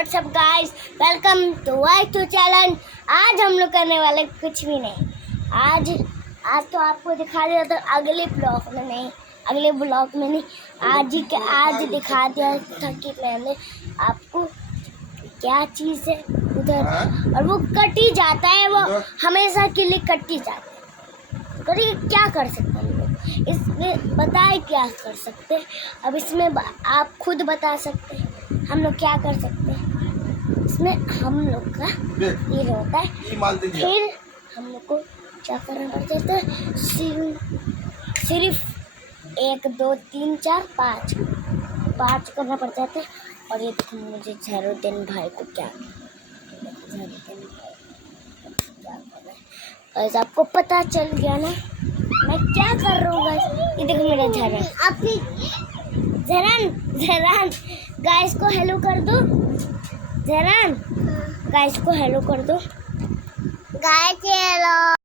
WhatsApp guys, welcome to वाई टू channel. आज हम लोग करने वाले कुछ भी नहीं। आज तो आपको दिखा दिया था अगले ब्लॉग में नहीं, आज दिखा दिया था कि मैंने आपको क्या चीज़ है उधर, और वो कट ही जाता है, वो हमेशा के लिए कट ही जाता है। करिए क्या कर सकते हैं हम लोग इसमें, बताए क्या कर सकते हैं। अब इसमें आप खुद बता सकते हैं हम लोग क्या कर सकते हैं। इसमें हम लोग का ये होता है, फिर हम लोग को क्या करना पड़ता है, सिर्फ 1 2 3 4 5 करना पड़ता है। और ये देखो मुझे जहरुद्दीन भाई को क्या कर रहा है, आपको पता चल गया ना मैं क्या कर रहा हूँ गाइस। ये देखो मेरा जहरान गाइस को हेलो कर दो। जहरान गाइस को हेलो कर दो। Guys hello.